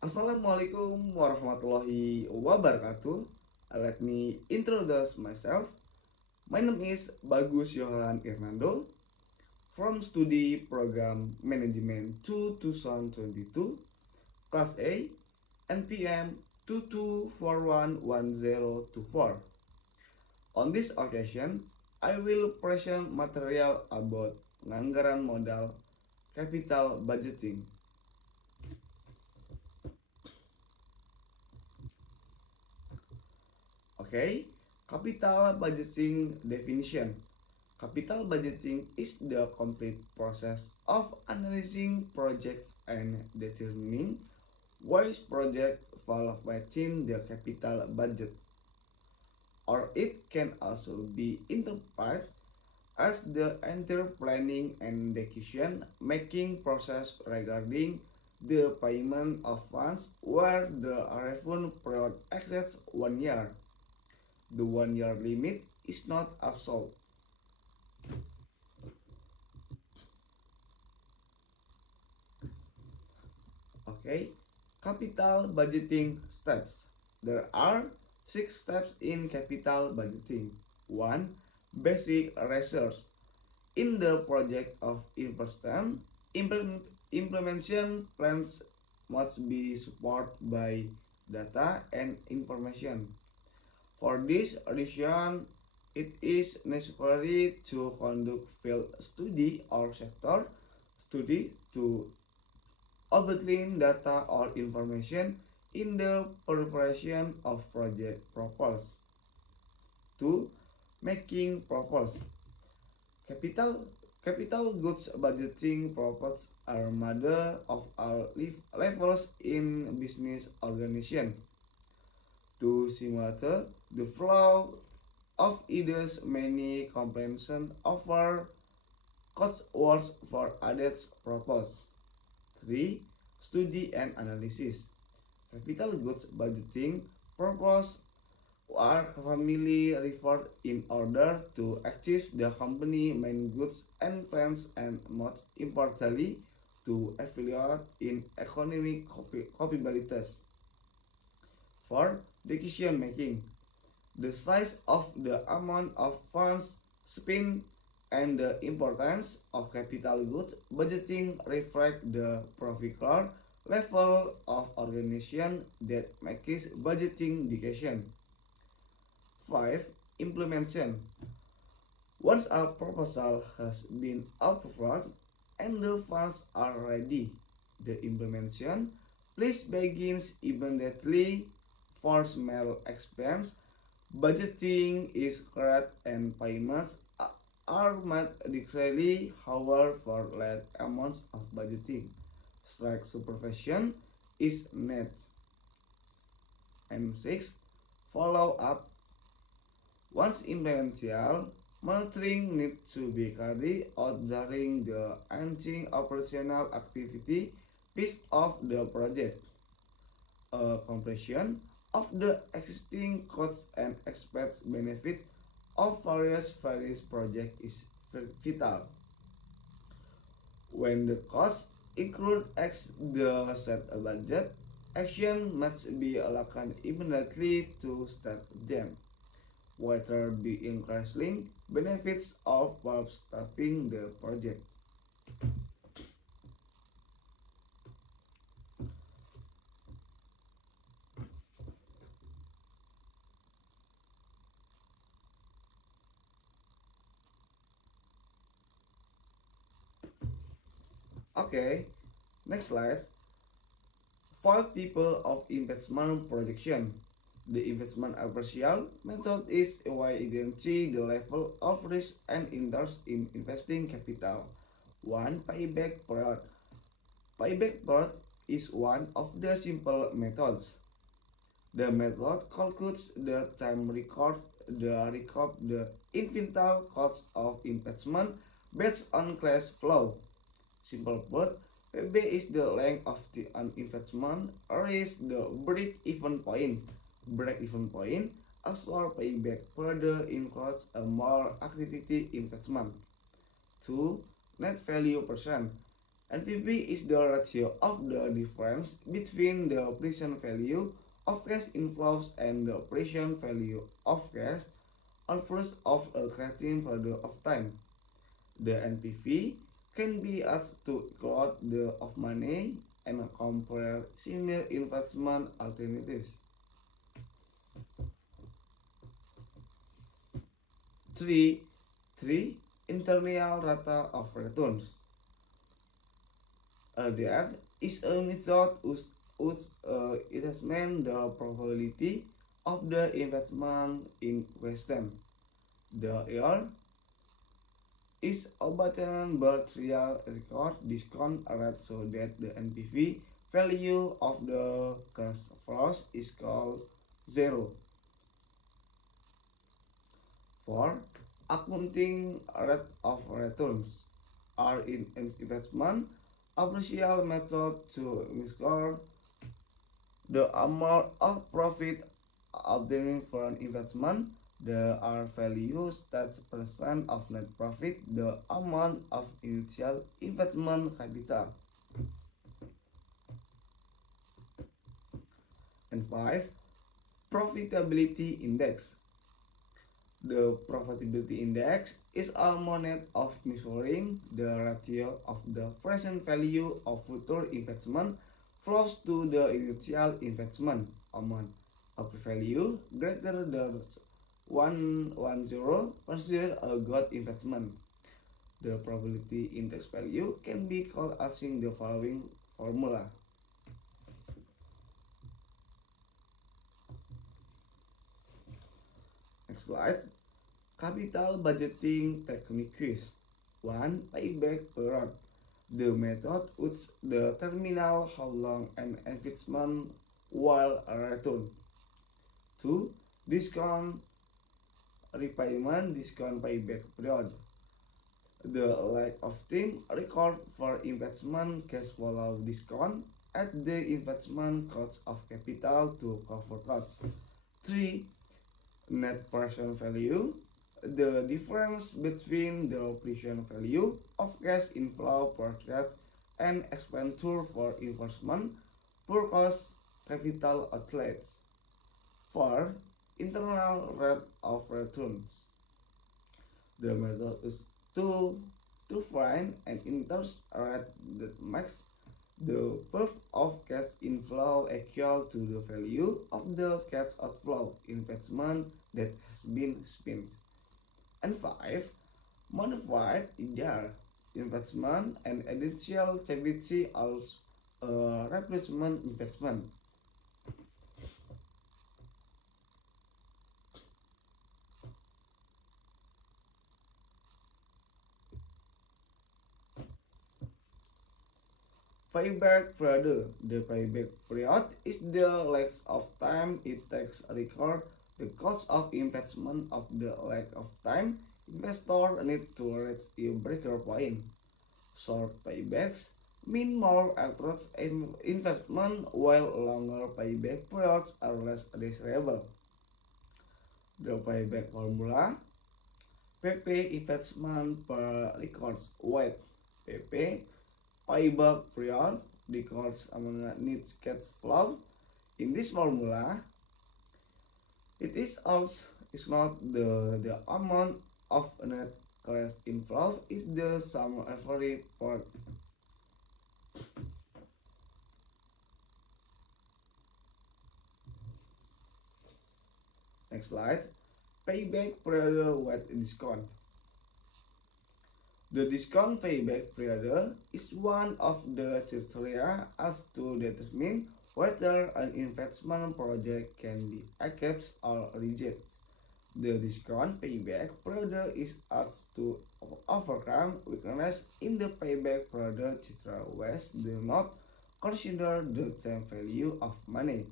Assalamualaikum warahmatullahi wabarakatuh. Let me introduce myself. My name is Bagus Yohan Irnando from Studi Program Management 2022, Class A, NPM 22411024. On this occasion, I will present material about anggaran modal capital budgeting. Okay, capital budgeting definition. Capital budgeting is the complete process of analyzing projects and determining which project fall within the capital budget. Or it can also be interpreted as the entire planning and decision making process regarding the payment of funds where the revenue period exceeds 1 year. The 1 year limit is not absolute. Okay, capital budgeting steps. There are 6 steps in capital budgeting. 1. Basic research. In the project of investment, implementation plans must be supported by data and information. For this reason, it is necessary to conduct field study or sector study to obtain data or information in the preparation of project proposal. 2. Making proposal. Capital goods budgeting proposals are made of all levels in business organization to simulate the flow of ideas. Many comprehension over cost words for added purpose. 3. Study and analysis. Capital goods budgeting purpose are commonly referred in order to achieve the company main goods and plans, and most importantly to evaluate in economic capabilities. 4. Decision making. The size of the amount of funds spent and the importance of capital goods budgeting reflect the particular level of organization that makes budgeting decision. 5. Implementation. Once a proposal has been approved and the funds are ready, the implementation please begins immediately. For small expense, budgeting is correct and payments are made directly. However, for large amounts of budgeting, strict supervision is needed. And 6. Follow up. Once implemented, monitoring needs to be carried out during the ending operational activity phase of the project. Completion of the existing costs and expected benefit of various projects is vital. When the cost include X the set budget, action must be allotted immediately to start them, whether be increasing benefits of while starting the project. Okay, next slide. 5 types of investment projection. The investment appraisal method is a way identify the level of risk and interest in investing capital. 1. Payback period. Payback period is one of the simple methods. The method calculates the time record the initial cost of investment based on cash flow. Simple put, PB is the length of the investment, or is the break-even point. Break-even point, actual payback period includes a more activity investment. 2. Net value percent. NPV is the ratio of the difference between the present value of cash inflows and the present value of cash outflows of a certain period of time. The NPV can be asked to include the of money and compare similar investment alternatives. 3. Internal rate of returns. There is a method which estimates the probability of the investment in question. The yield is obtained by trial record discount rate so that the NPV value of the cash flows is called 0. 4. Accounting rate of returns are in investment official method to measure the amount of profit obtained from investment. There are values that percent of net profit, the amount of initial investment capital. And 5. Profitability index. The profitability index is a method of measuring the ratio of the present value of future investment flows to the initial investment amount of value greater than 110 considered a good investment. The probability index value can be called using the following formula. Next slide. Capital budgeting techniques. 1. Payback period. The method which determines how long an investment will return. 2. Discount repayment, discount payback period. The lack of time record for investment cash flow discount at the investment cost of capital to cover costs. 3. Net present value. The difference between the present value of cash inflow purchase and expenditure for investment per cost capital outlets. 4. Internal rate of returns. The method is to find an interest rate that makes the proof of cash inflow equal to the value of the cash outflow investment that has been spent. And 5. Modified either investment and initial activity as a replacement investment. Payback period. The payback period is the length of time it takes to record the cost of investment of the length of time investor need to reach a breaker point. Short paybacks mean more upfront investment while longer payback periods are less desirable. The payback formula. PP investment per records weight. PP payback period records among needs cash flow. In this formula, it is not the amount of net cash inflow is the sum of every part. Next slide. Payback period with discount. The discount payback period is one of the criteria as to determine whether an investment project can be accepted or rejected. The discount payback period is asked to overcome weakness in the payback period which do not consider the time value of money.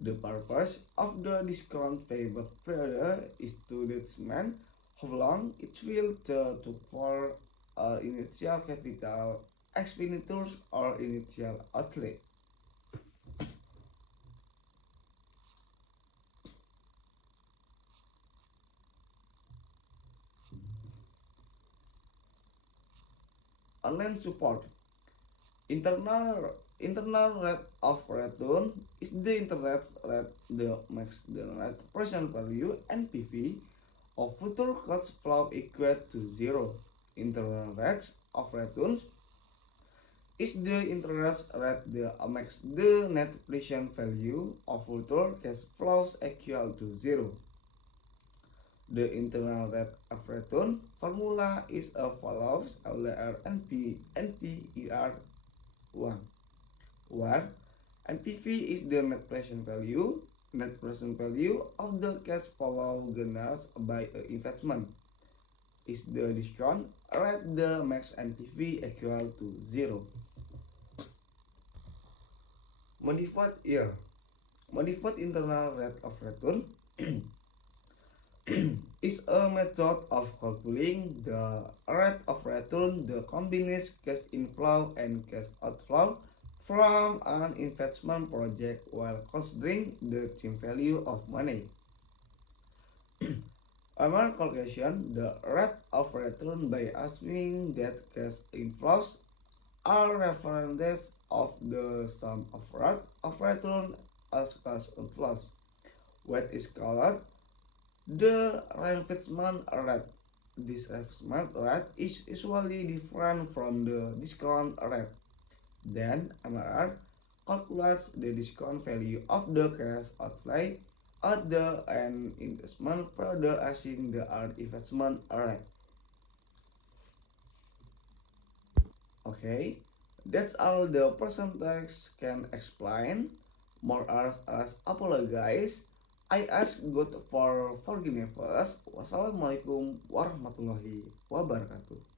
The purpose of the discount payback period is to determine how long it will take for initial capital expenditures or initial outlay. Online support. Internal rate of return is the interest rate that makes the net present value (NPV) of future cash flow equal to zero. Internal rates of return is the interest rate that makes the net present value of future cash flows equal to zero. The internal rate of return formula is as follows: LDR NPER 1, where NPV is the net present value of the cash flow generated by an investment, is the discount rate that makes NPV equal to zero. Modified year. Modified internal rate of return is a method of calculating the rate of return that combines cash inflow and cash outflow from an investment project while considering the time value of money. Our calculation the rate of return by assuming that cash inflows are references of the sum of rate of return as cash outflows, what is called the reinvestment rate. This reinvestment rate is usually different from the discount rate. Then MRR calculates the discount value of the cash outlay at the end investment further assuming the investment rate. Okay, that's all the percentage can explain. More as apologize. I ask God for forgiveness. Wassalamualaikum warahmatullahi wabarakatuh.